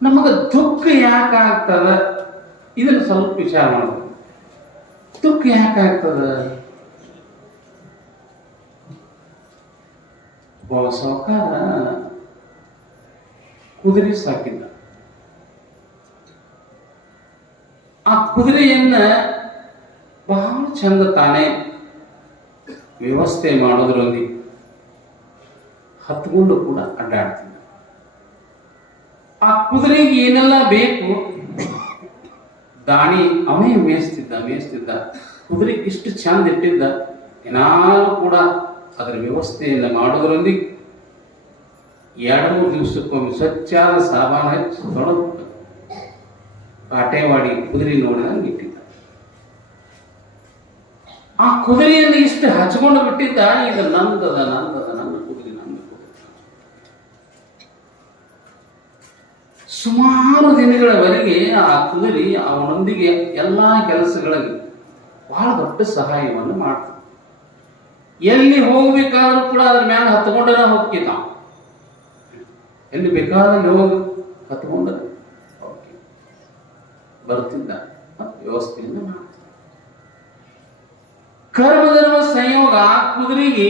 ನಮಗೆ ದುಃಖ ಯಾಕೆ ಆಗ್ತದ? ಇದನ್ನು ಸ್ವಲ್ಪ ವಿಚಾರ ಮಾಡಬೇಕು. ದುಃಖ ಯಾಕೆ ಆಗ್ತದ? ಒಬ್ಬ ಸಾವುಕಾರ ಕುದುರೆ ಸಾಕಿದ್ದ. ಆ ಕುದುರೆಯನ್ನ ಬಹಳ ಚಂದ ತಾನೇ ವ್ಯವಸ್ಥೆ ಮಾಡೋದ್ರೊಂದಿಗೆ ಹತ್ಕೊಂಡು ಕೂಡ ಅಡ್ಡಾಡ್ತಿದ್ದ. ಆ ಕುದುರೆಗೆ ಏನೆಲ್ಲ ಬೇಕು ದಾಣಿ ಅವನೇ ಮೇಯಿಸ್ತಿದ್ದ. ಕುದುರೆಗೆ ಇಷ್ಟು ಚಂದ ಇಟ್ಟಿದ್ದ. ಏನಾದ್ರು ಕೂಡ ಅದರ ವ್ಯವಸ್ಥೆಯನ್ನು ಮಾಡೋದ್ರೊಂದಿಗೆ 2-3 ದಿವಸಕ್ಕೊಮ್ಮೆ ಸ್ವಚ್ಛಾದ ಸಾಬಾನು ಹಚ್ಚಿ ತೊಳೆದು ಕಾಟೇವಾಡಿ ಕುದುರೆ ನೋಡಿದಂಗೆ ಇಟ್ಟಿದ್ದ. ಆ ಕುದುರೆಯನ್ನು ಇಷ್ಟು ಹಚ್ಕೊಂಡು ಬಿಟ್ಟಿದ್ದ. ಇದು ನಂದದ ನನ್ನ ಕುದುರೆ. ಸುಮಾರು ದಿನಗಳವರೆಗೆ ಆ ಕುದುರೆ ಅವನೊಂದಿಗೆ ಎಲ್ಲಾ ಕೆಲಸಗಳಿಗೆ ಬಹಳ ದೊಡ್ಡ ಸಹಾಯವನ್ನು ಮಾಡ್ತಾನೆ. ಎಲ್ಲಿ ಹೋಗ್ಬೇಕಾದ್ರೂ ಕೂಡ ಅದ್ರ ಮ್ಯಾಲ ಹತ್ಕೊಂಡನ ಹೋಗ್ತಿದ್ದ. ಎಲ್ಲಿ ಬೇಕಾದಲ್ಲಿ ಹೋಗಿ ಹತ್ಕೊಂಡ ಬರ್ತಿದ್ದ. ವ್ಯವಸ್ಥೆಯನ್ನು ಮಾಡ್ತಿದ್ದ. ಕರ್ಮಧರ್ಮ ಸಂಯೋಗ ಕುದುರೆಗೆ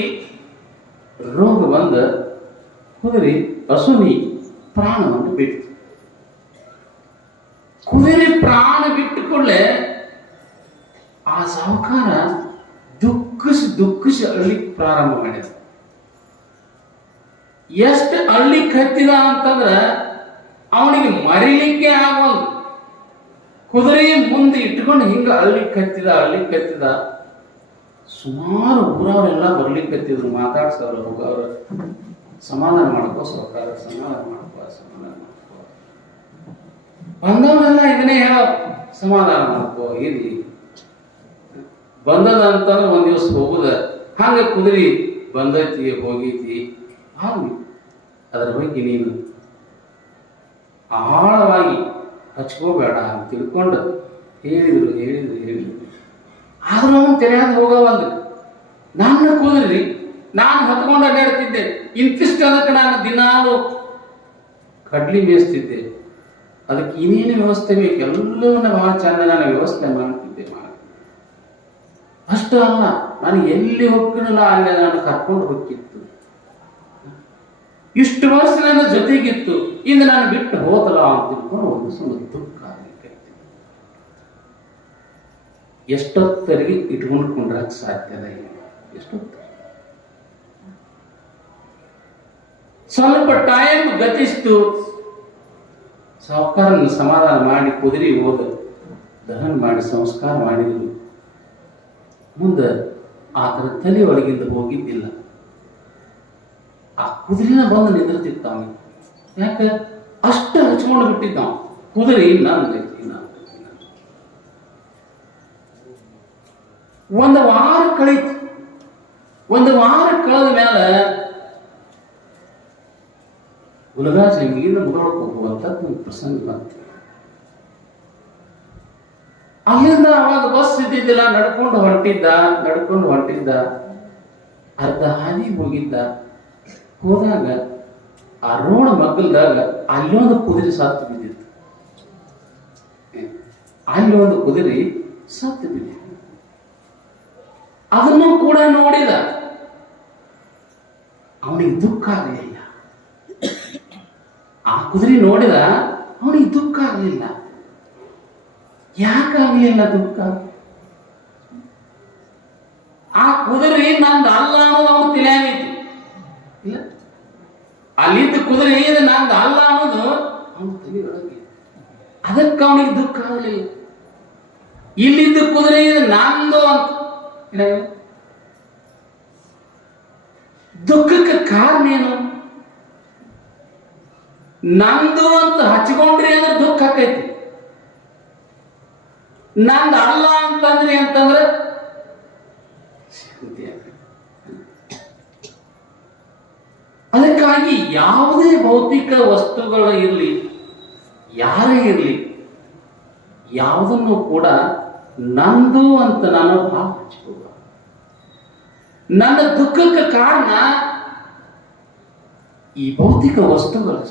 ರೋಗ ಬಂದ ಕುದುರೆ ಹಸುನಿ ಪ್ರಾಣವನ್ನು ಬಿಡ್ತು. ಕುದುರೆ ಪ್ರಾಣ ಬಿಟ್ಟುಕೊಳ್ಳೆ ಆ ಸಾಹುಕಾರ ದುಃಖಿಸಿ ಅಳ್ಳಿಕ್ ಪ್ರಾರಂಭ ಮಾಡಿದ. ಎಷ್ಟು ಅಳ್ಳಿಕ್ ಹತ್ತಿದ ಅಂತಂದ್ರ ಅವನಿಗೆ ಮರಿಲಿಕ್ಕೆ ಆಗೋದು. ಕುದುರೆ ಮುಂದೆ ಇಟ್ಕೊಂಡು ಹಿಂಗ ಅಳ್ಳಿಕ್ ಹತ್ತಿದ. ಸುಮಾರು ಊರವರೆಲ್ಲ ಬರ್ಲಿಕ್ಕೆ ಹತ್ತಿದ್ರು. ಮಾತಾಡ್ಸೋರು ಹೋಗವ್ರ ಸಮಾಧಾನ ಮಾಡ್ಕೋ ಸಾಹುಕಾರ, ಸಮಾಧಾನ ಮಾಡ್ಕೋ. ಬಂದವರೆಲ್ಲ ಇದನ್ನೇ ಹೇಳೋ, ಸಮಾಧಾನ ಮಾಡ್ಕೋ, ಇರ್ಲಿ ಬಂದದ ಅಂತಂದ್ರೆ ಒಂದ್ ದಿವಸ ಹೋಗುದ. ಹಂಗ ಕುದುರೆ ಬಂದೈತಿ ಹೋಗೈತಿ, ಹಾಗೆ ಅದರ ಬಗ್ಗೆ ನೀನು ಆಳವಾಗಿ ಹಚ್ಕೋಬೇಡ ಅಂತ ತಿಳ್ಕೊಂಡು ಹೇಳಿದ್ರು. ಆದ್ರೂ ಅವನು ತೆರೆಯಾದ ಹೋಗವಲ್ದು. ನನ್ನ ಕುದುರೆ ನಾನು ಹತ್ಕೊಂಡು ಅಡ್ಡಾಡ್ತಿದ್ದೆ. ಇಂತಿಷ್ಟು ಅದಕ್ಕೆ ನಾನು ದಿನಾಲು ಕಡ್ಲಿ ಮೇಯಿಸ್ತಿದ್ದೆ. ಅದಕ್ಕೆ ಇನ್ನೇನು ವ್ಯವಸ್ಥೆ ಬೇಕು ಎಲ್ಲವನ್ನ ಬಹಳ ಚಂದ ನಾನು ವ್ಯವಸ್ಥೆ ಮಾಡ್ತಿದ್ದೆ. ಅಷ್ಟು ಅಲ್ಲ, ನಾನು ಎಲ್ಲಿ ಹೋಗ್ತೀನಲ್ಲ ಅಲ್ಲಿ ನಾನು ಕರ್ಕೊಂಡು ಹೋಗಿತ್ತು. ಇಷ್ಟು ವರ್ಷ ನನ್ನ ಜೊತೆಗಿತ್ತು, ಇಂದು ನಾನು ಬಿಟ್ಟು ಹೋದಲ್ಲ ಅಂತ ತಿಳ್ಕೊಂಡು ಒಂದು ಸ್ವಲ್ಪ ದುಃಖ ಆಗಲಿಕ್ಕೆ. ಎಷ್ಟೊತ್ತರಿಗೆ ಇಟ್ಕೊಂಡ್ಕೊಂಡ್ರಕ್ ಸಾಧ್ಯದ? ಎಷ್ಟೊತ್ತು? ಸ್ವಲ್ಪ ಟೈಮ್ ಗತಿಸ್ತು. ಸಾಹುಕಾರನ್ನು ಸಮಾಧಾನ ಮಾಡಿ ಕುದುರೆ ಹೋದ ದಹನ ಮಾಡಿ ಸಂಸ್ಕಾರ ಮಾಡಿದ್ರು. ಮುಂದೆ ಆತನ ತಲೆ ಒಳಗಿಂದ ಹೋಗಿದ್ದಿಲ್ಲ. ಆ ಕುದುರೆನ ಬಂದು ನಿಂದಿರ್ತಿತ್ತ ಅವನಿಗೆ. ಯಾಕೆ ಅಷ್ಟು ಹಚ್ಕೊಂಡು ಬಿಟ್ಟಿದ್ದ ಕುದುರೆ. ಒಂದು ವಾರ ಕಳೀತು. ಒಂದು ವಾರ ಕಳೆದ ಮೇಲೆ ಗುಲಗಾಜ್ ನಿಮಗಿಂದ ಮುದೊಳಕ್ಕೆ ಹೋಗುವಂಥದ್ದು ಒಂದು ಪ್ರಸಂಗ ಬಂತು. ಅಲ್ಲಿಂದ ಅವಾಗ ಬಸ್ ಇದ್ದಿದ್ದಿಲ್ಲ, ನಡ್ಕೊಂಡು ಹೊಂಟಿದ್ದ. ಅರ್ಧ ಹಾದಿ ಹೋಗಿದ್ದ. ಹೋದಾಗ ಆ ರೋಡ್ ಮಗ್ಗಲ್ದಾಗ ಅಲ್ಲೊಂದು ಕುದುರೆ ಸತ್ತು ಬಿದ್ದಿತ್ತು. ಅದನ್ನು ಕೂಡ ನೋಡಿದ. ಅವನಿಗೆ ದುಃಖ ಆಗಲಿಲ್ಲ. ಆ ಕುದುರೆ ನೋಡಿದ, ಅವನಿಗೆ ದುಃಖ ಆಗಲಿಲ್ಲ. ಯಾಕಾಗಲಿಲ್ಲ ದುಃಖ? ಆ ಕುದುರೆ ನಂದು ಅಲ್ಲ ಅನ್ನೋದು ಅವನು ತಿಳಿಯಾಗೈತಿ. ಇಲ್ಲ, ಅಲ್ಲಿದ್ದ ಕುದುರೆ ಇದು ನಂದು ಅಲ್ಲ ಅನ್ನೋದು ಅವನು ತಿಳಿಯೊಳಗೆ. ಅದಕ್ಕೆ ಅವನಿಗೆ ದುಃಖ ಆಗಲಿಲ್ಲ. ಇಲ್ಲಿದ್ದ ಕುದುರೆ ಇದು ನಂದು ಅಂತ. ದುಃಖಕ್ಕೆ ಕಾರಣ ಏನು? ನಂದು ಅಂತ ಹಚ್ಕೊಂಡ್ರಿ ಅಂದ್ರೆ ದುಃಖ ಆಕೈತಿ. ನಂದು ಅಲ್ಲ ಅಂತಂದ್ರೆ ಅದಕ್ಕಾಗಿ ಯಾವುದೇ ಭೌತಿಕ ವಸ್ತುಗಳು ಇರಲಿ, ಯಾರೇ ಇರಲಿ, ಯಾವುದನ್ನು ಕೂಡ ನಂದು ಅಂತ ನಾನು ಭಾವ ಹಚ್ಕೋಬಾರ್ದು. ನನ್ನ ದುಃಖಕ್ಕೆ ಕಾರಣ ಈ ಭೌತಿಕ ವಸ್ತುಗಳು.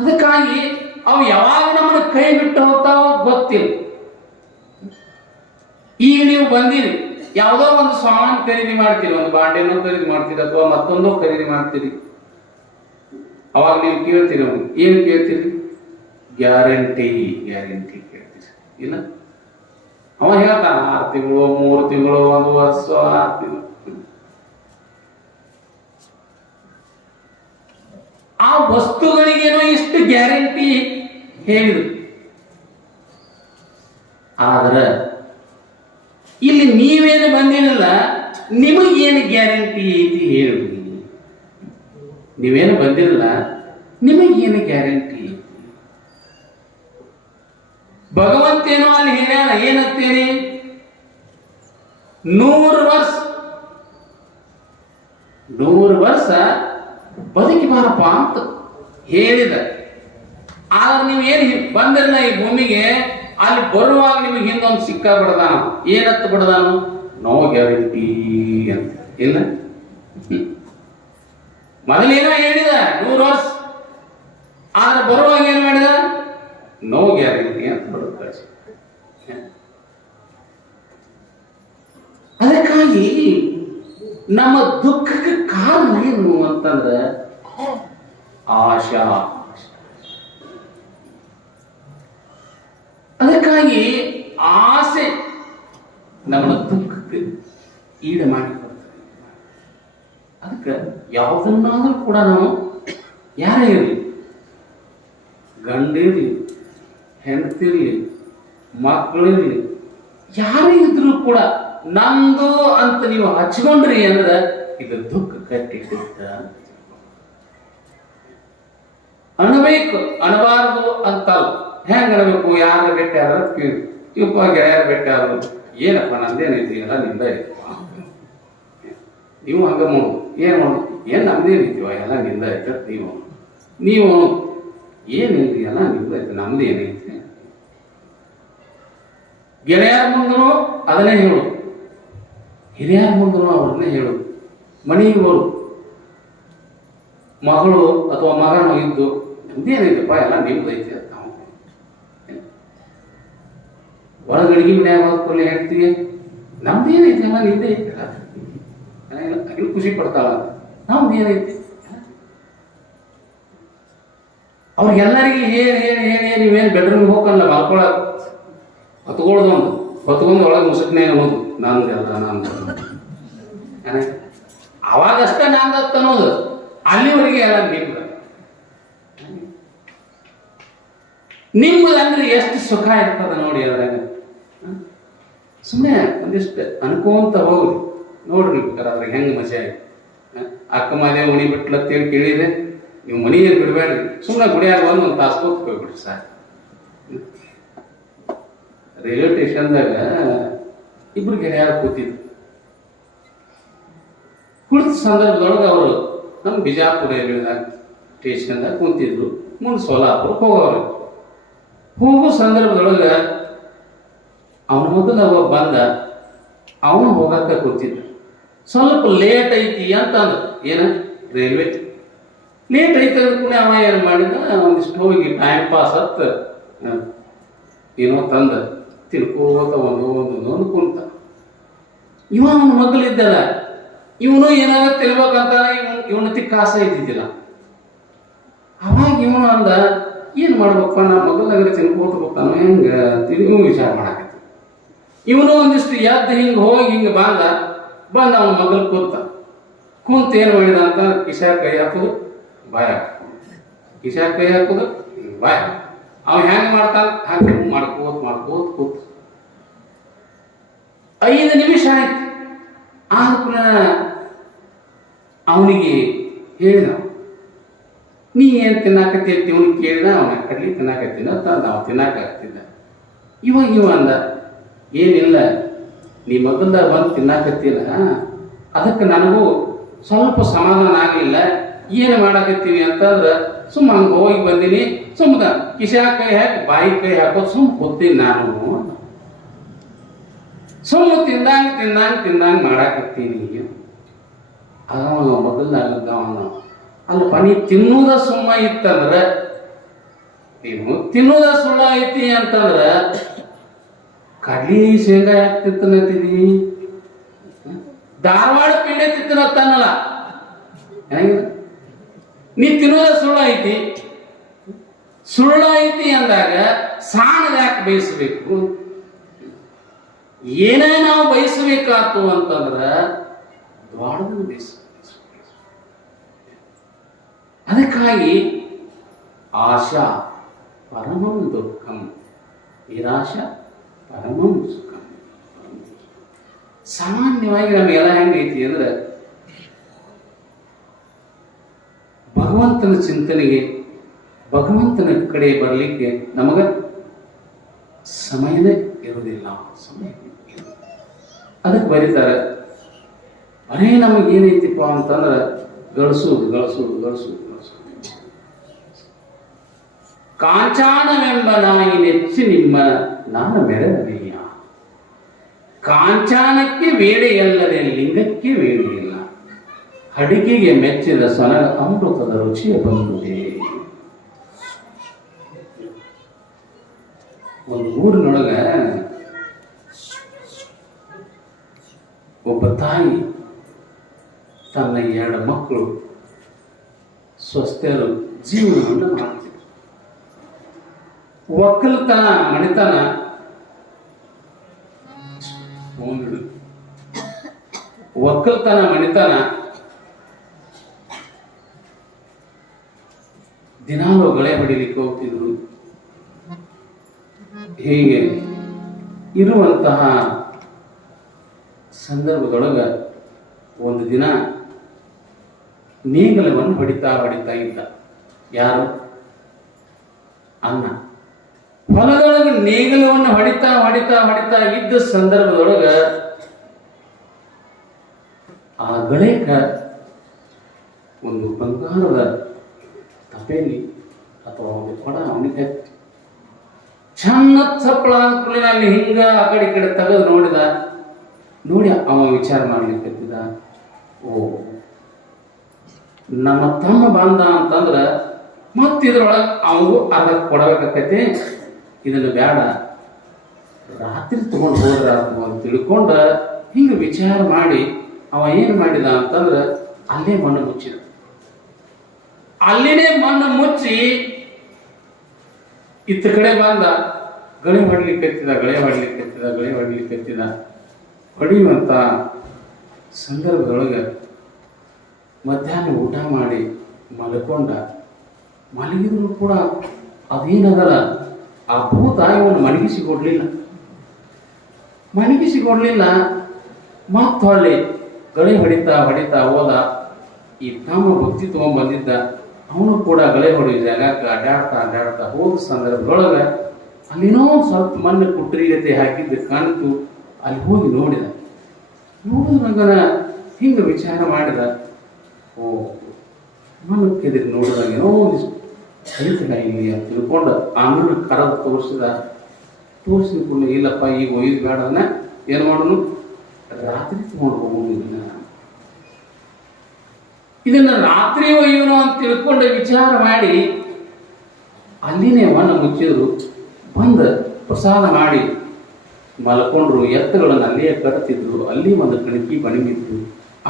ಅದಕ್ಕಾಗಿ ಅವು ಯಾವಾಗ ನಮ್ಮನ್ನು ಕೈ ಬಿಟ್ಟು ಹೋಗ್ತಾವ ಗೊತ್ತಿಲ್ಲ. ಈಗ ನೀವು ಬಂದಿರಿ, ಯಾವುದೋ ಒಂದು ಸಾಮಾನು ಖರೀದಿ ಮಾಡ್ತೀರಿ, ಒಂದು ಬಾಂಡೆನೋ ಖರೀದಿ ಮಾಡ್ತೀರಿ ಅಥವಾ ಮತ್ತೊಂದೋ ಖರೀದಿ ಮಾಡ್ತೀರಿ. ಅವಾಗ ನೀವು ಕೇಳ್ತೀರಿ, ಅವನು ಏನು ಕೇಳ್ತೀರಿ? ಗ್ಯಾರಂಟಿ ಗ್ಯಾರಂಟಿ ಕೇಳ್ತೀರಿ. ಇಲ್ಲ, ಅವ ಹೇಳ್ತಾನ 6 ತಿಂಗಳು 3 ತಿಂಗಳು 1 ವರ್ಷ 6 ತಿಂಗಳು. ಆ ವಸ್ತುಗಳಿಗೇನೋ ಇಷ್ಟು ಗ್ಯಾರಂಟಿ ಹೇಳಿದ್ರು. ಆದ್ರೆ ಇಲ್ಲಿ ನೀವೇನು ಬಂದಿರಲ್ಲ, ನಿಮಗೇನು ಗ್ಯಾರಂಟಿ ಐತಿ ಹೇಳಿ. ನೀವೇನು ಬಂದಿರಲ್ಲ, ನಿಮಗೇನು ಗ್ಯಾರಂಟಿ ಐತಿ? ಭಗವಂತೇನೋ ಅಲ್ಲಿ ಹೇಳ್ಯಾನ, ಏನಂತೇನೆ? 100 ವರ್ಷ ಬದುಕಿ ಬಾರಪ್ಪ ಅಂತ ಹೇಳಿದ. ಆದ್ರೆ ನೀವೇನು ಬಂದಿರಲ್ಲ ಈ ಭೂಮಿಗೆ, ಅಲ್ಲಿ ಬರುವಾಗ ನಿಮಗೆ ಹಿಂದೊಂದು ಸಿಕ್ಕ ಬಿಡದಾನ. ಏನತ್ತ ಬಿಡದಾನು? ನೋ ಗ್ಯಾರಂಟಿ ಅಂತ. ಇಲ್ಲ, ಮೊದಲೇನೋ ಹೇಳಿದ 100 ವರ್ಷ, ಆದ್ರೆ ಬರುವಾಗ ಏನ್ ಮಾಡಿದ? ನೋ ಗ್ಯಾರಂಟಿ ಅಂತ ಬರುತ್ತೆ. ಅದಕ್ಕಾಗಿ ನಮ್ಮ ದುಃಖಕ್ಕೆ ಕಾರಣ ಏನು ಅಂತಂದ್ರೆ ಆಶಾ. ಅದಕ್ಕಾಗಿ ಆಸೆ ನಮ್ಮ ದುಃಖಕ್ಕೆ ಈಡು ಮಾಡಿ ಕೊಡ್ತದೆ. ಅದಕ್ಕೆ ಯಾವುದನ್ನಾದ್ರೂ ಕೂಡ ನಾವು, ಯಾರೇ ಇರಲಿ, ಗಂಡಿರಲಿ, ಹೆಂಡತಿರ್ಲಿ, ಮಕ್ಕಳಿರ್ಲಿ, ಯಾರೇ ಇದ್ರೂ ಕೂಡ ನಂದು ಅಂತ ನೀವು ಹಚ್ಕೊಂಡ್ರಿ ಅಂದ್ರೆ ಇದು ದುಃಖ ಕಟ್ಟಿಟ್ಟ ಅಣಬೇಕು, ಅಣಬಾರದು ಅಂತಲ್ಲ. ಹೆಂಗ ಅಣಬೇಕು? ಯಾರ ಬೆಟ್ಟಾರ ಇವಪ್ಪ ಗೆಳೆಯರ ಬೆಟ್ಟಾರ, ಏನಪ್ಪ ನಂದೇನೈತಿ, ಎಲ್ಲ ನಿಂದ ಐತಪ್ಪ. ನೀವು ಹಂಗ ಮಾಡೋದು, ಏನ್ ಮಾಡೋದು? ಏನ್ ನಮ್ದೇನೈತಿವ, ಎಲ್ಲ ನಿಂದ ಐತ. ನೀವು ಏನಿಲ್ರಿ, ಎಲ್ಲ ನಿಂದ ಐತೆ, ನಮ್ದು ಏನೈತಿ? ಗೆಳೆಯರ ಮುಂದೂ ಅದನ್ನೇ ಹೇಳು, ಹಿರಿಯರ ಮುಂದೂ ಅವ್ರನ್ನೇ ಹೇಳು. ಮನೆಯವರು ಮಗಳು ಅಥವಾ ಮಗನು ಇದ್ದು ನಮ್ದೇನೈತಪ್ಪ, ಎಲ್ಲ ನಿಮ್ದೈತಿ ಅಂತ ನಾವು ಒಳಗಡಿಗೆ ಮನ್ಯಾಗ ಹೋಗ್ಕೊಳ್ಳಿ ಹೇಳ್ತೀವಿ, ನಮ್ದೇನೈತಿ, ಎಲ್ಲ ನಿಂದೆ ಐತಲ್ಲ. ಖುಷಿ ಪಡ್ತಾಳ, ನಮ್ದೇನೈತಿ? ಅವ್ರಿಗೆಲ್ಲರಿಗೆ ಹೇಳಿ ಹೇಳಿ ಹೇಳಿ ನೀವೇನು ಬೆಡ್ರೂಮ್ ಹೋಗಲ್ಲ, ಮಲ್ಕೊಳ ಹೊತ್ಕೊಳ್ಳೋದು, ಹೊತ್ಕೊಂಡು ಒಳಗೆ ಮುಸುಕ್ನೇ ಅನ್ನೋದು ನಂದೆಲ್ಲ ನಂದು. ಅವಾಗಷ್ಟೇ ನಂದತ್ತ ಅನ್ನೋದು, ಅಲ್ಲಿವರೆಗೆ ಎಲ್ಲ ನಿಮ್ಮದಂದ್ರೆ ಎಷ್ಟು ಸುಖ ಇರ್ತದ ನೋಡಿ. ಅದ್ರಾಗ ಸುಮ್ಮನೆ ಒಂದಿಷ್ಟು ಅನ್ಕೋಂತ ಹೋಗ್ರಿ, ನೋಡ್ರಿ ಅದ್ರಾಗ ಹೆಂಗೆ ಮಜಾ ಆಯ್ತು. ಅಕ್ಕ ಮಾದೇವ ಮಣಿ ಬಿಟ್ಲತ್ತೇಳಿ ಕೇಳಿದೆ, ನೀವು ಮನಿ ಏನು ಬಿಡಬೇಡ್ರಿ, ಸುಮ್ಮನೆ ಗುಡಿಯಾಗ ಒಂದು ತಾಸು ಹೋಗ್ಬಿಡ್ರಿ ಸಾಕು. ರೈಲ್ವೆ ಸ್ಟೇಷನ್ದಾಗ ಇಬ್ರು ಗೆಳೆಯರು ಕೂತಿದ್ರು. ಕುಳಿತ ಸಂದರ್ಭದೊಳಗೆ ಅವರು ನಮ್ಮ ಬಿಜಾಪುರ ರೈಲ್ವೆದಾಗ ಸ್ಟೇಷನ್ದಾಗ ಕುಂತಿದ್ರು. ಮುಂದೆ ಸೋಲಾಪುರಕ್ಕೆ ಹೋಗೋರು. ಹೋಗೋ ಸಂದರ್ಭದೊಳಗೆ ಅವನ ಮೊದಲು ಅವ ಬಂದ, ಅವನು ಹೋಗಕ್ಕ ಕೂತಿದ್ದ. ಸ್ವಲ್ಪ ಲೇಟ್ ಐತಿ ಅಂತ ಅಂದ. ಏನ ರೈಲ್ವೆ ಲೇಟ್ ಐತಿ ಅಂದ ಕೂಡ ಅವ ಏನು ಮಾಡಿದ, ಒಂದಿಷ್ಟು ಹೋಗಿ ಟೈಮ್ ಪಾಸ್ ಹತ್ತ ಏನೋ ತಂದ ತಿಳ್ಕೋತ ಒಂದು ಕುಂತ. ಅವನ ಮಗಲಿದ್ದಲ್ಲ, ಇವನು ಏನಾದ್ರು ತಿಳ್ಬೇಕಂತ ಇವನ ತಿಕ್ಕ ಆಸೆ ಇದ್ದಿದ್ದಿಲ್ಲ. ಅವಾಗ ಇವನು ಅಂದ, ಏನು ಮಾಡ್ಬೇಕಪ್ಪ, ನಮ್ಮ ಮಗಲಾದ್ರೆ ತಿನ್ಕೋತಬೇಕನ್ನೋ ಹೆಂಗೆ ತಿರುಗಿ ವಿಚಾರ ಮಾಡಾಕತ್ತಿ. ಇವನು ಒಂದಿಷ್ಟು ಎದ್ದು ಹಿಂಗೆ ಹೋಗಿ ಹಿಂಗೆ ಬಂದ ಅವನ ಮಗಲ್ ಕುಂತ ಏನು ಮಾಡಿದ ಅಂತ ಕಿಶಾ ಕೈ ಹಾಕೋದು ಬಾಯ ಹಾಕೋದು, ಕಿಶಾ ಕೈ ಹಾಕೋದು ಬಾಯ. ಅವ ಹೆಂಗೆ ಮಾಡ್ತಾನೆ ಹಾಗೆ ಮಾಡ್ಕೋತ ಕೂತ 5 ನಿಮಿಷ ಆಯ್ತು. ಆದ ಕೂಡ ಅವನಿಗೆ ಹೇಳಿದ, ನೀ ಏನು ತಿನ್ನಾಕತ್ತಿ ಅಂತ ಇವನು ಕೇಳಿದ. ಅವನ ಕಡ್ಲಿ ತಿನ್ನಾಕತ್ತೀನ ತಂದ, ಅವ ತಿನ್ನಾಕತ್ತಿದ್ದ. ಇವ ಅಂದ, ಏನಿಲ್ಲ, ನೀ ಮಗಲ್ದಾಗ ಬಂದು ತಿನ್ನಾಕತ್ತಿಲ್ಲ, ಅದಕ್ಕೆ ನನಗೂ ಸ್ವಲ್ಪ ಸಮಾಧಾನ ಆಗಲಿಲ್ಲ. ಏನು ಮಾಡಾಕತ್ತೀವಿ ಅಂತಂದ್ರೆ ಸುಮ್ಮ ಹಂಗೆ ಹೋಗಿ ಬಂದೀನಿ, ಸುಮ್ಮದ ಕಿಶಾ ಕೈ ಹಾಕಿ ಬಾಯಿ ಕೈ ಹಾಕೋದು ಸುಮ್ಮ ಕೂತೀನಿ ನಾನು. ಸುಮ್ಮ ತಿಂದಂಗೆ ಮಾಡಾಕತ್ತೀನಿ. ಅವ ಮಗಲ್ದಾಗ ಅವನು ಅಲ್ಲಪ್ಪ, ನೀ ತಿನ್ನೋದ ಸುಮ್ಮ ಇತ್ತಂದ್ರೆ ನೀನು ತಿನ್ನೋದ ಸುಳ್ಳು ಐತಿ ಅಂತಂದ್ರ ಕಡ್ಲಿ ಶೇಂಗಾ ಯಾಕೆ ತಿತ್ತನತ್ತಿದಿ? ಧಾರವಾಡ ಪೀಡೆ ತಿತ್ತನತ್ತನ್ನಲ್ಲ. ಹೆಂಗ ನೀ ತಿನ್ನೋದ ಸುಳ್ಳು ಐತಿ, ಸುಳ್ಳು ಐತಿ ಅಂದಾಗ ಸಾಣದ ಯಾಕೆ ಬಯಸಬೇಕು? ಏನೇ ನಾವು ಬಯಸಬೇಕಾತು ಅಂತಂದ್ರ ದ್ವಾಡದನ್ನು ಬಯಸಬೇಕು. ಅದಕ್ಕಾಗಿ ಆಶಾ ಪರಮಂ ದುಃಖಂ, ನಿರಾಶ ಪರಮಂ ಸುಖಂ. ಸಾಮಾನ್ಯವಾಗಿ ನಮಗೆಲ್ಲ ಹೆಂಗೈತಿ ಅಂದ್ರೆ ಭಗವಂತನ ಚಿಂತನೆಗೆ, ಭಗವಂತನ ಕಡೆ ಬರಲಿಕ್ಕೆ ನಮಗ ಸಮಯನೇ ಇರುವುದಿಲ್ಲ. ಸಮಯ ಅದಕ್ಕೆ ಬರೀತಾರೆ, ಬರೇ ನಮಗೇನೈತಿಪ್ಪ ಅಂತಂದ್ರೆ ಗಳಿಸುವುದು ಗಳಿಸುವುದು ಗಳಿಸುವುದು ಗಳಿಸುವುದು. ಕಾಂಚಾಣವೆಂಬ ನಾಯಿ ನೆಚ್ಚಿ ನಿಮ್ಮ ನಾನು ಮೆರೆದನೆಯ. ಕಾಂಚಾಣಕ್ಕೆ ವೇಳೆಯಲ್ಲದೆ ಲಿಂಗಕ್ಕೆ ವೇಳೆಯಿಲ್ಲ. ಅಡಿಗೆಗೆ ಮೆಚ್ಚಿದ ಸೊನಗ ಅಮೃತದ ರುಚಿಯ ಬಂದುದೇ. ಒಂದು ಊರಿನೊಳಗ ಒಬ್ಬ ತಾಯಿ ತನ್ನ 2 ಮಕ್ಕಳು ಸ್ವಸ್ಥರು ಜೀವನವನ್ನು ಮಾಡ್ತಿದ್ರು. ಒಕ್ಕಲ್ತನ ಮಣಿತನ ಒಕ್ಕಲ್ತನ ಮಣಿತನ ದಿನಾಲೂ ಗಳೆ ಹೊಡಿಲಿಕ್ಕೆ ಹೋಗ್ತಿದ್ರು. ಹೀಗೆ ಇರುವಂತಹ ಸಂದರ್ಭದೊಳಗ ಒಂದು ದಿನ ನೇಗಲವನ್ನು ಹೊಡಿತಾ ಇದ್ದ. ಯಾರು? ಅನ್ನ. ಹೊಲದೊಳಗೆ ನೇಗಲವನ್ನು ಹೊಡಿತಾ ಇದ್ದ ಸಂದರ್ಭದೊಳಗ ಆ ಗಳೇಕ ಒಂದು ಬಂಗಾರದ ತಪೇಲಿ ಅಥವಾ ಒಂದು ಕೊಡ ಅವನಿಗೆ ಚೆನ್ನ ಚಪ್ಪಳ ಅಂದ್ಕೊಳ್ಳಿ. ಅಲ್ಲಿ ಹಿಂಗ ಆ ಕಡೆ ಈ ಕಡೆ ತೆಗೆದು ನೋಡಿ ಅವ ವಿಚಾರ ಮಾಡ್ಲಿಕ್ಕೆ, ಓ ನಮ್ಮ ತಮ್ಮ ಬಂದ ಅಂತಂದ್ರ ಮತ್ತಿದ್ರೊಳಗೆ ಅವನು ಅರ್ಧ ಕೊಡಬೇಕಾಕೈತಿ, ಇದನ್ನು ಬೇಡ, ರಾತ್ರಿ ತಗೊಂಡು ಹೋದ್ರ ಅಂತ ತಿಳ್ಕೊಂಡ ಹಿಂಗ ವಿಚಾರ ಮಾಡಿ ಅವ ಏನ್ ಮಾಡಿದ ಅಂತಂದ್ರ ಅಲ್ಲೇ ಮಣ್ಣು ಮುಚ್ಚಿದ. ಅಲ್ಲಿನೇ ಮಣ್ಣು ಮುಚ್ಚಿ ಇತ್ತ ಕಡೆ ಬಂದ. ಗಳೆ ಹೊಡ್ಲಿಕ್ಕೆ ಹೊಡೆಯುವಂತ ಸಂದರ್ಭದೊಳಗೆ ಮಧ್ಯಾಹ್ನ ಊಟ ಮಾಡಿ ಮಲಗಿದ್ರು ಕೂಡ ಅದೇನದಲ್ಲ, ಆ ಭೂತ ಇವನು ಮಣಗಿಸಿಕೊಡ್ಲಿಲ್ಲ. ಮತ್ತೊಳ್ಳಿ ಗಳೆ ಹೊಡಿತಾ ಹೋದ. ಈ ತಮ್ಮ ಭಕ್ತಿ ತಗೊಂಡ್ ಬಂದಿದ್ದ ಅವನು ಕೂಡ ಗಳೆ ಹೊಡೆಯುವ ಜಾಗಕ್ಕೆ ಅಡ್ಡಾಡ್ತಾ ಹೋದ ಸಂದರ್ಭದೊಳಗೆ ಅಲ್ಲಿನೋ ಸ್ವಲ್ಪ ಮಣ್ಣು ಕುಟ್ರಿ ಜೊತೆ ಹಾಕಿದ್ದು ಕಾಣಿತು. ಅಲ್ಲಿ ಹೋಗಿ ನೋಡಿದ ಹಿಂಗ ವಿಚಾರ ಮಾಡಿದ. ಓ ಮಣ್ಣು ಕೆದರಿ ನೋಡಿದಾಗ ಏನೋ ಕಲಿತಿಲ್ಲ ಇಲ್ಲಿ ಅಂತ ತಿಳ್ಕೊಂಡು ಆಮೇಲೆ ಕರೆದು ತೋರಿಸಿದ ಇಲ್ಲಪ್ಪ ಈಗ ಒಯ್ದು ಬೇಡದನ್ನ ಏನು ಮಾಡೋನು, ರಾತ್ರಿ ತಗೊಂಡು ಹೋಗೋದು. ಇದನ್ನ ರಾತ್ರಿ ಒಯ್ಯೋನು ಅಂತ ತಿಳ್ಕೊಂಡು ವಿಚಾರ ಮಾಡಿ ಅಲ್ಲಿನೇ ಮಣ್ಣು ಮುಚ್ಚಿದ್ರು. ಬಂದು ಪ್ರಸಾದ ಮಾಡಿ ಮಲ್ಕೊಂಡ್ರು. ಎತ್ತುಗಳನ್ನು ಅಲ್ಲಿಯೇ ಕಟ್ತಿದ್ರು. ಅಲ್ಲಿ ಒಂದು ಕಣಕಿ ಬಣಗಿದ್ರು.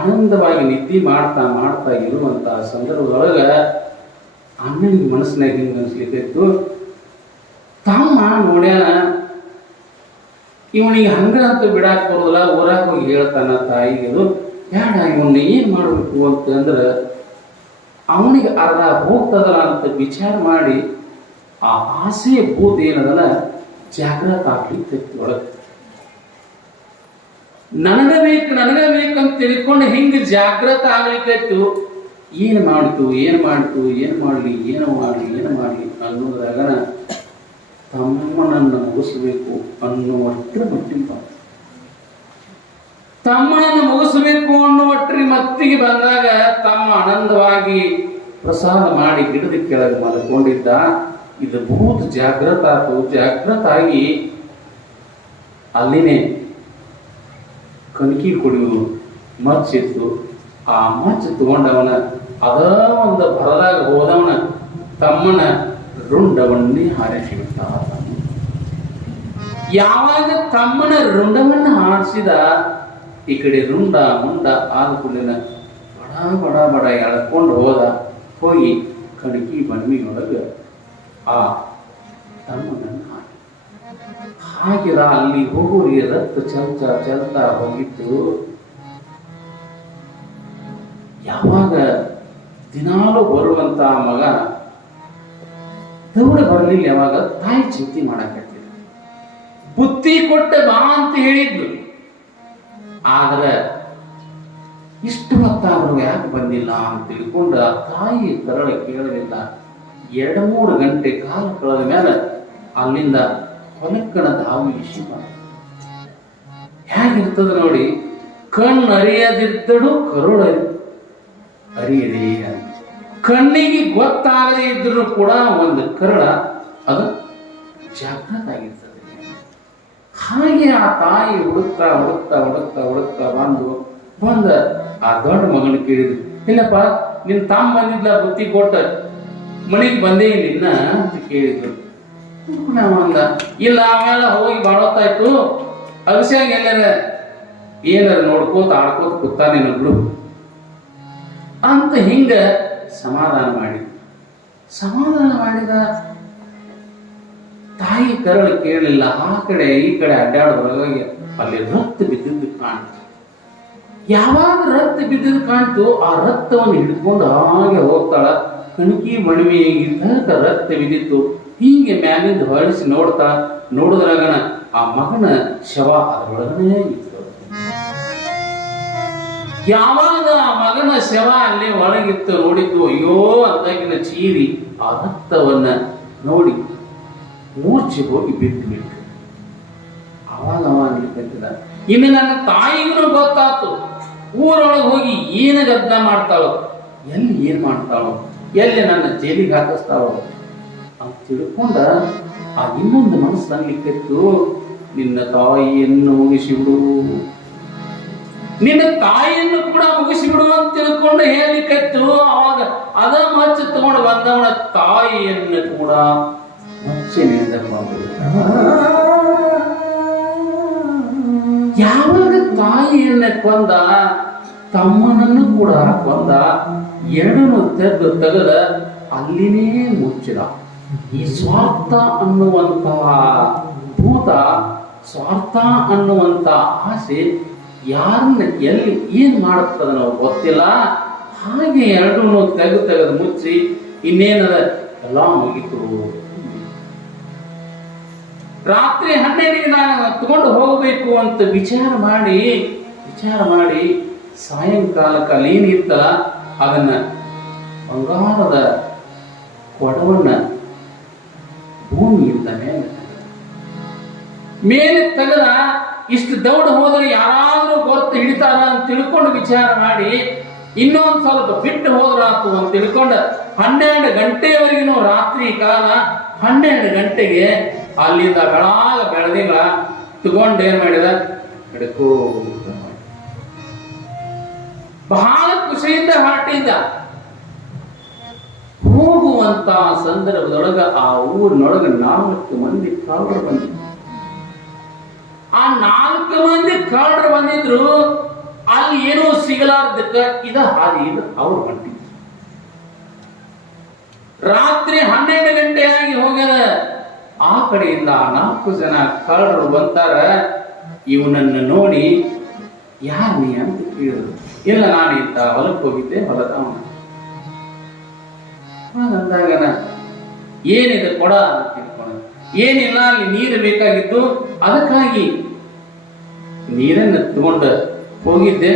ಆನಂದವಾಗಿ ನಿದ್ದೆ ಮಾಡ್ತಾ ಇರುವಂತಹ ಸಂದರ್ಭದೊಳಗ ಅಣ್ಣನಿಗೆ ಮನಸ್ಸಿನಾಗ ಹಿಂಗೆ ಅನ್ಸ್ಲಿಕ್ಕಿತ್ತು, ತಮ್ಮ ನೋಡ್ಯಾನ ಇವನಿಗೆ ಹಂಗ ಅಂತ ಬಿಡಾಕ್ ಬರೋದಿಲ್ಲ, ಊರಾಗ ಹೋಗಿ ಹೇಳ್ತಾನ ತಾಯಿಗೆ, ಅದು ಬೇಡ ಇವನ್ನ ಏನ್ ಮಾಡ್ಬೇಕು ಅಂತಂದ್ರೆ ಅವನಿಗೆ ಅರ್ಧ ಹೋಗ್ತದಲ್ಲ ಅಂತ ವಿಚಾರ ಮಾಡಿ ಆ ಆಸೆಯ ಭೂತ ಏನದಲ್ಲ ಜಾಗೃತ ಆಗ್ಲಿಕ್ಕೆ ಒಳಗೆ ನನಗ ಬೇಕಂತ ತಿಳ್ಕೊಂಡು ಹಿಂಗೆ ಜಾಗೃತ ಆಗ್ಲಿಕ್ಕೆ ಏನು ಮಾಡಲಿ ಅನ್ನೋದ್ರಾಗನ ತಮ್ಮನನ್ನು ಮುಗಿಸ್ಬೇಕು ಅನ್ನುವಟ್ರ ಮಟ್ಟಿಗೆ ಬಂದಾಗ ತಮ್ಮ ಆನಂದವಾಗಿ ಪ್ರಸಾದ ಮಾಡಿ ಗಿಡದ ಕೆಳಗೆ ಮಲ್ಕೊಂಡಿದ್ದ. ಇದು ಭೂತ ಜಾಗೃತ ಆಗಿ ಅಲ್ಲಿನೇ ಕಣಕಿ ಕುಡಿಯುವುದು ಮಚ್ಚಿತ್ತು. ಆ ಮಚ್ಚು ತಗೊಂಡವನ ಅದ ಒಂದು ಭರದಾಗ ಹೋದವನ ತಮ್ಮನ ರುಂಡವನ್ನೇ ಹಾರಿಸಿಬಿಟ್ಟ. ಯಾವಾಗ ತಮ್ಮನ ರುಂಡವನ್ನು ಹಾರಿಸಿದ, ಈ ಕಡೆ ರುಂಡ ಮುಂಡ ಆದ ಕೂಡಲಿನ ಬಡ ಬಡ ಬಡ ಎಳ್ಕೊಂಡು ಹೋಗಿ ಕಣಕಿ ಬಣ್ಣಿಯೊಳಗೆ ಆ ತಮ್ಮನನ್ನು ಹಾಕಿದ. ಅಲ್ಲಿ ಹೋಗೋರಿಗೆ ರಕ್ತ ಚಲ್ತಾ ಹೋಗಿತ್ತು. ಯಾವಾಗ ದಿನಾಲು ಬರುವಂತ ಮಗ ದೌಡ ಬರಲಿಲ್ಲ, ಯಾವಾಗ ತಾಯಿ ಚಿಂತೆ ಮಾಡಕತ್ತಿದ್ರು. ಬುತ್ತಿ ಕೊಟ್ಟ ಬಾ ಅಂತ ಹೇಳಿದ್ಲು, ಆದ್ರೆ ಇಷ್ಟು ಹೊತ್ತಾದ್ರು ಯಾಕೆ ಬಂದಿಲ್ಲ ಅಂತ ತಿಳ್ಕೊಂಡು ಆ ತಾಯಿ ಕರಳ ಕೇಳಲಿಲ್ಲ. 2-3 ಗಂಟೆ ಕಾಲ ಕಳೆದ ಮೇಲೆ ಅಲ್ಲಿಂದ ಹೊಲಕ್ಕನ ಧಾವಿ ಶಿವ ಹೇಗಿರ್ತದ ನೋಡಿ. ಕಣ್ಣು ಅರಿಯದಿದ್ದಳು ಕರುಳ ಅರಿಯದೇ, ಕಣ್ಣಿಗೆ ಗೊತ್ತಾಗದೇ ಇದ್ರೂ ಕೂಡ ಒಂದು ಕರಳ ಅದು ಜಾಗೃತ ಆಗಿರ್ತದೆ. ಹಾಗೆ ಆ ತಾಯಿ ಹುಡುಕ್ತಾ ಹುಡುಕ್ತಾ ಹುಡುಕ್ತಾ ಹುಡುಕ್ತಾ ಬಂದ ಆ ದೊಡ್ಡ ಮಗನ ಕೇಳಿದ್ರು, ಇಲ್ಲಪ್ಪ ನಿನ್ ತಮ್ಮ ಬಂದಿದ್ಲ ಬುತ್ತಿ ಕೊಟ್ಟ ಮನೆಗೆ ಬಂದೇ ನಿನ್ನ ಅಂತ ಕೇಳಿದ್ರು. ಅಂದ, ಇಲ್ಲ ಆಮೇಲೆ ಹೋಗಿ ಬಾಳತ್ತಾಯ್ತು, ಅಭಿಷೇಕ ಏನಾರ ನೋಡ್ಕೋತ ಆಡ್ಕೋತ ಕೂತಾನೇನು ಬಿಡು ಅಂತ ಹಿಂಗ ಸಮಾಧಾನ ಮಾಡಿದ. ತಾಯಿ ಕರಳು ಕೇಳಲಿಲ್ಲ. ಆ ಕಡೆ ಈ ಕಡೆ ಅಡ್ಡಾಡೋದ್ರೊಳಗೆ ಅಲ್ಲಿ ರಕ್ತ ಬಿದ್ದಿದ್ದು ಕಾಣ್ತು. ಯಾವಾಗ ರಕ್ತ ಬಿದ್ದಿದ್ದು ಕಾಣ್ತು, ಆ ರಕ್ತವನ್ನು ಹಿಡ್ಕೊಂಡು ಹಾಗೆ ಹೋಗ್ತಾಳ. ಕಣಕಿ ಮಣಿಮೆಯಾಗಿದ್ದ ರಕ್ತ ಬಿದ್ದಿತ್ತು. ಹೀಗೆ ಮ್ಯಾಲಿಂದ ಹೊರಡಿಸಿ ನೋಡಿದ್ರಾಗನ ಆ ಮಗನ ಶವ ಅದರೊಳಗನೇ ಇತ್ತು. ಯಾವಾಗ ಆ ಮಗನ ಶವ ಅಲ್ಲಿ ಒಳಗಿತ್ತು ನೋಡಿದ್ದು, ಅಯ್ಯೋ ಅಂತಾಗಿನ ಚೀರಿ ಆ ರಕ್ತವನ್ನ ನೋಡಿ ಮೂರ್ಛೆ ಹೋಗಿ ಬಿಟ್ಟು ಅವಾಗ ಅನ್ಲಿಕ್ಕಿಲ್ಲ. ಇನ್ನು ನನ್ನ ತಾಯಿಗೂ ಗೊತ್ತಾತು, ಊರೊಳಗೆ ಹೋಗಿ ಏನ ಗದ್ದ ಮಾಡ್ತಾಳೋ, ಎಲ್ಲಿ ಏನ್ ಮಾಡ್ತಾಳೋ, ಎಲ್ಲಿ ನನ್ನ ಜೈಲಿಗೆ ಹಾಕಿಸ್ತಾಳೋ ಅಂತ ತಿಳ್ಕೊಂಡ ಆ ಇನ್ನೊಂದು ಮನಸ್ಸು ಅನ್ಲಿಕ್ಕಿತ್ತು, ನಿನ್ನ ತಾಯಿಯನ್ನು ಮುಗಿಸಿಬಿಡು, ನಿನ್ನ ತಾಯಿಯನ್ನು ಕೂಡ ಮುಗಿಸಿಬಿಡು ಅಂತ ತಿಳ್ಕೊಂಡು ಹೇಳಿಕತ್ತು. ಅವಾಗ ಅದ ಮಚ್ಚ ತಗೊಂಡು ಬಂದವನ ತಾಯಿಯನ್ನು ಕೂಡ ಮಚ್ಚೆನಿಂದ ಯಾವಾಗ ತಾಯಿಯನ್ನ ಕೊಂದ, ತಮ್ಮನನ್ನು ಕೂಡ ಕೊಂದ, ಎರಡನ್ನು ತೆಗೆದ ಅಲ್ಲಿನೇ ಮುಚ್ಚಿದ. ಈ ಸ್ವಾರ್ಥ ಅನ್ನುವಂತಹ ಭೂತ, ಸ್ವಾರ್ಥ ಅನ್ನುವಂತ ಆಸೆ ಯಾರನ್ನ ಎಲ್ಲಿ ಏನ್ ಮಾಡುತ್ತದ ನಾವು ಗೊತ್ತಿಲ್ಲ. ಹಾಗೆ ಎರಡನ್ನು ತೆಗೆದು ಮುಚ್ಚಿ ಇನ್ನೇನದ ಎಲ್ಲ ಮುಗಿತು. ರಾತ್ರಿ 12ಗೆ ನಾನು ತಗೊಂಡು ಹೋಗಬೇಕು ಅಂತ ವಿಚಾರ ಮಾಡಿ ಸಾಯಂಕಾಲಕ್ಕೆ ಅಲ್ಲೇನಿತ್ತ ಅದನ್ನ ಬಂಗಾರದ ಕೊಡವನ್ನ ಭೂಮಿಯಿಂದ ಮೇಲೆ ತೆಗೆದ. ಇಷ್ಟು ದೌಡ ಹೋದರೆ ಯಾರಾದ್ರೂ ಗೊತ್ತು ಹಿಡಿತಾರ ಅಂತ ತಿಳ್ಕೊಂಡು ವಿಚಾರ ಮಾಡಿ ಇನ್ನೊಂದು ಸ್ವಲ್ಪ ಬಿಟ್ಟು ಹೋದ್ರಾತು ಅಂತ ತಿಳ್ಕೊಂಡು 12 ಗಂಟೆಯವರೆಗೂ ರಾತ್ರಿ ಕಾಲ 12 ಗಂಟೆಗೆ ಅಲ್ಲಿಂದ ಬೆಳದಿಂಗ ತಗೊಂಡು ಏನ್ ಮಾಡಿದ, ಹಿಡ್ಕೋ ಬಹಳ ಖುಷಿಯಿಂದ ಹೊರಟಿದ್ದ. ಹೋಗುವಂತ ಸಂದರ್ಭದೊಳಗ ಆ ಊರಿನೊಳಗ 4 ಮಂದಿ ಕಳ್ಳರು ಬಂದಿದ್ರು. ಆ 4 ಮಂದಿ ಕಳ್ಳರು ಬಂದಿದ್ರು. ಅಲ್ಲಿ ಏನೋ ಸಿಗಲಾರ್ದಕ್ಕ ಇದ ಹಾದಿ ಇದು ಅವ್ರು ಹೊಂಟಿದ್ರು. ರಾತ್ರಿ 12 ಗಂಟೆಯಾಗಿ ಹೋಗ್ಯದ. ಆ ಕಡೆಯಿಂದ 4 ಜನ ಕಳ್ಳರು ಬಂತಾರ. ಇವನನ್ನು ನೋಡಿ ಯಾರು ನೀ ಅಂತ ಕೇಳಿದ್ರು. ಇಲ್ಲ, ನಾನು ಇಂತ ಹೊಲಕ್ಕೆ ಹೋಗಿದ್ದೆ, ಹೊಲದ ಅಂದಾಗನ ಏನಿದೆ ಕೊಡ ಅಂತ ತಿಳ್ಕೊಂಡ. ಏನಿಲ್ಲ, ಅಲ್ಲಿ ನೀರು ಬೇಕಾಗಿದ್ದು, ಅದಕ್ಕಾಗಿ ನೀರನ್ನು ತಗೊಂಡು ಹೋಗಿದ್ದೆ.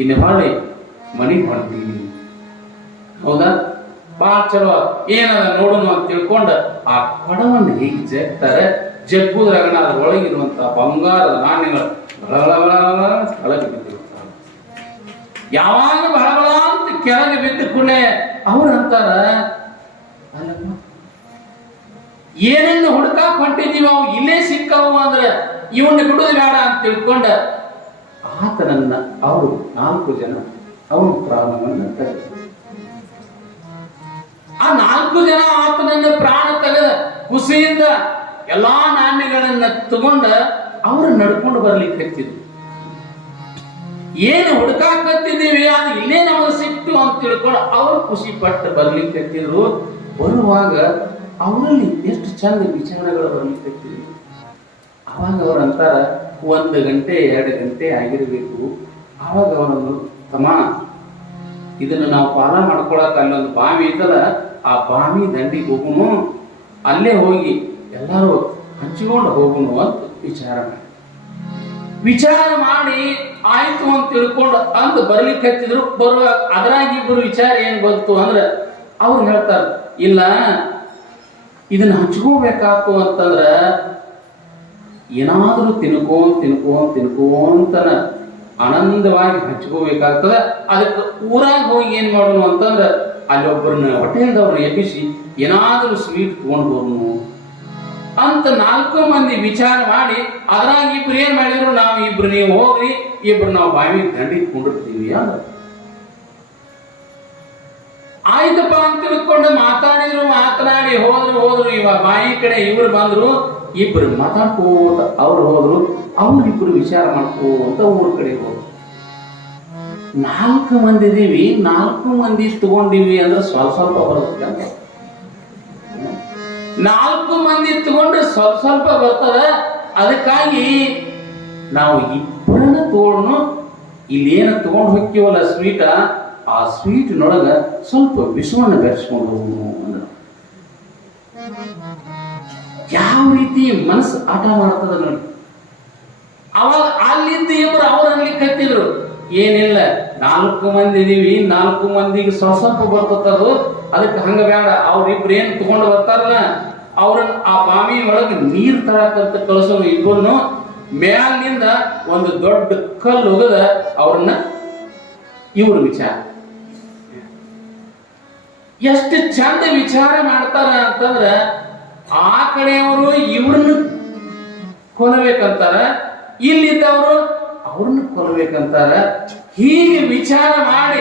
ಇನ್ನು ಹೊಳ್ಳಿ ಮನೆಗೆ ಹೊಂಟೀನಿ. ಹೌದಾ, ಬಾಳ ಚಲೋ ಏನದ ನೋಡೋಣ ಅಂತ ತಿಳ್ಕೊಂಡು ಆ ಕೊಡವನ್ನು ಹೀಗೆ ಜಗ್ತಾರೆ. ಜಗ್ಗುದ್ರಾಗನ ಅದ್ರ ಒಳಗಿರುವಂತ ಬಂಗಾರದ ನಾಣ್ಯಗಳು ಸ್ಥಳಕ್ಕೆ ಬಿದ್ದಿರುತ್ತಾರೆ. ಯಾವಾಗ ಬಹಳ ಅಂತ ಕೆಳಗೆ ಬಿದ್ದ ಕೂಡಲೇ ಅವ್ರು ಅಂತಾರ, ಅಲ್ಲಪ್ಪ ಏನನ್ನು ಹುಡುಕಾಕ್ ಹೊಂಟಿದೀವಿ, ಅವು ಇಲ್ಲೇ ಸಿಕ್ಕವು ಅಂದ್ರೆ ಇವನ್ನ ಬಿಡುದು ಬೇಡ ಅಂತ ತಿಳ್ಕೊಂಡ ಆತನನ್ನ ಅವರು 4 ಜನ ಅವನು ಪ್ರಾಣವನ್ನ ತೆಗೆದರು. ಆ 4 ಜನ ಆತನನ್ನ ಪ್ರಾಣ ಖುಷಿಯಿಂದ ಎಲ್ಲಾ ನಾಣ್ಯಗಳನ್ನ ತಗೊಂಡ ಅವರು ನಡ್ಕೊಂಡು ಬರ್ಲಿಕ್ಕೆ ಹತ್ತಿದ್ರು. ಏನು ಹುಡುಕಾಕತ್ತಿದ್ದೀವಿ ಅದು ಇಲ್ಲೇ ನಮಗೆ ಸಿಕ್ತು ಅಂತ ತಿಳ್ಕೊಂಡು ಅವರು ಖುಷಿ ಪಟ್ಟು ಬರ್ಲಿಕ್ಕೆ ಹತ್ತಿದ್ರು. ಬರುವಾಗ ಅವರಲ್ಲಿ ಎಷ್ಟು ಚಂದ ವಿಚಾರಗಳು ಬರ್ಲಿಕ್ಕೆ ಹತ್ತಿದ್ವಿ. ಅವಾಗ ಅವ್ರಂತಾರ 1 ಗಂಟೆ 2 ಗಂಟೆ ಆಗಿರ್ಬೇಕು. ಅವಾಗ ಅವರನ್ನು ತಮ್ಮ ಇದನ್ನ ನಾವು ಪಾಲ ಮಾಡ್ಕೊಳಕ್ ಅಲ್ಲೊಂದು ಬಾವಿ ಐತಲ್ಲ, ಆ ಬಾವಿ ದಂಡಿಗೆ ಹೋಗುನು, ಅಲ್ಲೇ ಹೋಗಿ ಎಲ್ಲರೂ ಹಂಚಿಕೊಂಡು ಹೋಗುನು ಅಂತ ವಿಚಾರ ಮಾಡಿ ಆಯ್ತು ಅಂತ ತಿಳ್ಕೊಂಡು ಅಂದ್ ಬರ್ಲಿಕ್ಕೆ ಹತ್ತಿದ್ರು. ಬರುವಾಗ ಅದ್ರಾಗ ಇಬ್ಬರು ವಿಚಾರ ಏನ್ ಬಂತು ಅಂದ್ರೆ ಅವ್ರು ಹೇಳ್ತಾರ, ಇಲ್ಲ ಇದನ್ನ ಹಂಚ್ಕೋಬೇಕಾತು ಅಂತಂದ್ರ ಏನಾದ್ರೂ ತಿನ್ಕೋಂತನ ಆನಂದವಾಗಿ ಹಂಚ್ಕೋಬೇಕಾಗ್ತದ. ಅದಕ್ಕೆ ಊರಾಗ ಹೋಗಿ ಏನ್ ಮಾಡೋಣ ಅಂತಂದ್ರ ಅಲ್ಲಿ ಒಬ್ಬರನ್ನ ಹೋಟೆಲ್ದವ್ರನ್ನ ಎಬ್ಬಿಸಿ ಏನಾದ್ರೂ ಸ್ವೀಟ್ ತಗೊಂಡು ಬರೋನು ಅಂತ 4 ಮಂದಿ ವಿಚಾರ ಮಾಡಿ ಅದ್ರಾಗ ಇಬ್ರು ಏನ್ ಮಾಡಿದ್ರು, ನಾವು ಇಬ್ರು ನೀವು ಹೋಗ್ರಿ, ಇಬ್ರು ನಾವು ಬಾವಿ ದಂಡಿಗೆ ಕುಂಡಿರ್ತೀವಿ ಅಂದ್ರ ಆಯ್ತಪ್ಪ ಅಂತ ತಿಳ್ಕೊಂಡು ಮಾತನಾಡಿ ಹೋದ್ರು. ಇವಾಗ ಬಾಯಿ ಕಡೆ ಇವ್ರು ಬಂದ್ರು, ಇಬ್ರು ಮಾತಾಡ್ಕೋತ ಅವ್ರು ಹೋದ್ರು. ಅವ್ರಿಬ್ರು ವಿಚಾರ ಮಾಡ್ಕೋತ ಊರ್ ಕಡೆ ಹೋದ್ರು. 4 ಮಂದಿ ಇದೀವಿ, 4 ಮಂದಿ ತಗೊಂಡಿವಿ ಅಂದ್ರೆ ಸ್ವಲ್ಪ ಬರುತ್ತೆ ಅಂತ. 4 ಮಂದಿ ತಗೊಂಡ್ರೆ ಸ್ವಲ್ಪ ಬರ್ತದ. ಅದಕ್ಕಾಗಿ ನಾವು ಇಬ್ಬರನ್ನ ತಗೊಂಡು ಇಲ್ಲೇನ ತಗೊಂಡು ಹೋಗ್ತೀವಲ್ಲ ಸ್ವೀಟ, ಆ ಸ್ವೀಟ್ನೊಳಗ ಸ್ವಲ್ಪ ವಿಷವನ್ನ ಬೆರೆಸ್ಕೊಂಡು ಹೋಗೋಣ ಅಂದ್ರೆ ಯಾವ ರೀತಿ ಮನಸ್ಸು ಆಟ ಮಾಡ್ತದ ನೋಡಿ. ಅವಾಗ ಅಲ್ಲಿದ್ದ ಇಬ್ರು ಅವ್ರು ಅನ್ಲಿಕ್ಕೆ ಹತ್ತಿದ್ರು, ಏನಿಲ್ಲ 4 ಮಂದಿ ಇದೀವಿ, 4 ಮಂದಿಗೆ ಸ್ವಲ್ಪ ಬರ್ತದದು, ಅದಕ್ಕೆ ಹಂಗ ಬೇಡ. ಅವ್ರಿಬ್ರು ಏನ್ ತಗೊಂಡು ಬರ್ತಾರಲ್ಲ ಅವ್ರನ್ನ ಆ ಬಾವಿ ಒಳಗೆ ನೀರ್ ತರಕಂತ ಕಳಿಸೋನು ಇಬ್ಬರನ್ನು ಮ್ಯಾಲಿನಿಂದ ಒಂದು ದೊಡ್ಡ ಕಲ್ಲು ಹೋಗದ ಅವ್ರನ್ನ ಇವ್ರು ವಿಚಾರ ಎಷ್ಟು ಚಂದ ವಿಚಾರ ಮಾಡ್ತಾರ ಅಂತಂದ್ರ ಆ ಕಡೆಯವರು ಇವ್ರನ್ನ ಕೊಲ್ಲಬೇಕಂತಾರ, ಇಲ್ಲಿದ್ದವರು ಅವ್ರನ್ನ ಕೊಲ್ಲಬೇಕಂತಾರ. ಹೀಗೆ ವಿಚಾರ ಮಾಡಿ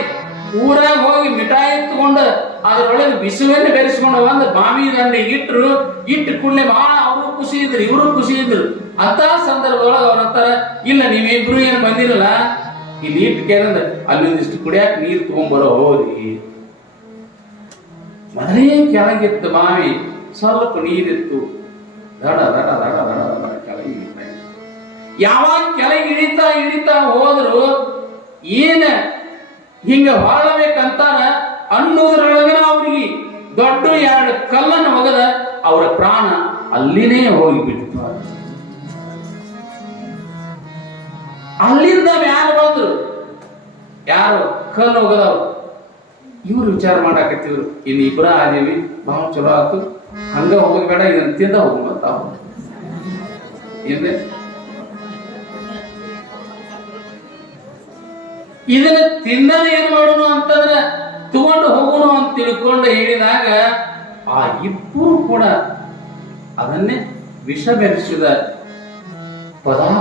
ಊರಾಗ ಹೋಗಿ ಮಿಠಾಯಿ ತಗೊಂಡ ಅದ್ರೊಳಗೆ ಬಿಸಿಲನ್ನು ಬೆರೆಸ್ಕೊಂಡು ಬಂದು ಬಾವಿ ದಂಡಿಗೆ ಇಟ್ಟು ಕೂಡಲೇ ಬಹಳ ಅವರು ಖುಷಿ ಇದ್ರು, ಇವರು ಖುಷಿ ಇದ್ರು. ಅಂತ ಸಂದರ್ಭದೊಳಗೆ ಅವ್ರ ಅಂತಾರ, ಇಲ್ಲ ನೀವಿಬ್ರು ಏನ್ ಬಂದಿರಲ್ಲ ಇಲ್ಲಿ ಇಟ್ಟು ಕೇಳಂದ್ರೆ ಅಲ್ಲೊಂದಿಷ್ಟು ಕುಡಿಯಾಕ ನೀರು ತಗೊಂಡ್ಬರೋ ಹೋರಿ. ಮೊದಲೇ ಕೆಳಗಿತ್ತು ಬಾವಿ, ಸ್ವಲ್ಪ ನೀರಿತ್ತು, ದಡ ದಡ ದಡ ದಡ ದಡ ಕೆಳಗೆ ಇಳಿತಾ. ಯಾವಾಗ ಕೆಳಗೆ ಇಳಿತಾ ಹೋದ್ರು ಏನ ಹಿಂಗ ಹೊರಬೇಕಂತಾರ ಅನ್ನೋದ್ರೊಳಗನ ಅವ್ರಿಗೆ ದೊಡ್ಡ 2 ಕಲ್ಲನ್ನು ಒಗದ ಅವರ ಪ್ರಾಣ ಅಲ್ಲಿನೇ ಹೋಗಿಬಿಟ್ಟು. ಅಲ್ಲಿಂದ ಯಾರು ಬಂದ್ರು, ಯಾರು ಕಲ್ಲು ಒಗದವ್ರು. ಇವ್ರು ವಿಚಾರ ಮಾಡಾಕತ್ತಿದ್ರು, ಇನ್ನು ಇಬ್ಬರ ಆದೀವಿ, ಬಹಳ ಚಲೋ ಆಯ್ತು, ಹಂಗ ಹೋಗೋದ್ ಬೇಡ, ಇದನ್ನ ತಿಂದ ಹೋಗುವಂತ ಏನ್ರಿ. ಇದನ್ನ ತಿನ್ನದ ಏನ್ ಮಾಡೋಣ ಅಂತಂದ್ರೆ ತಗೊಂಡು ಹೋಗೋಣ ಅಂತ ತಿಳ್ಕೊಂಡು ಹೇಳಿದಾಗ ಆ ಇಬ್ಬರು ಕೂಡ ಅದನ್ನೇ ವಿಷ ಬೆರೆಸಿದ ಪದಾರ್ಥ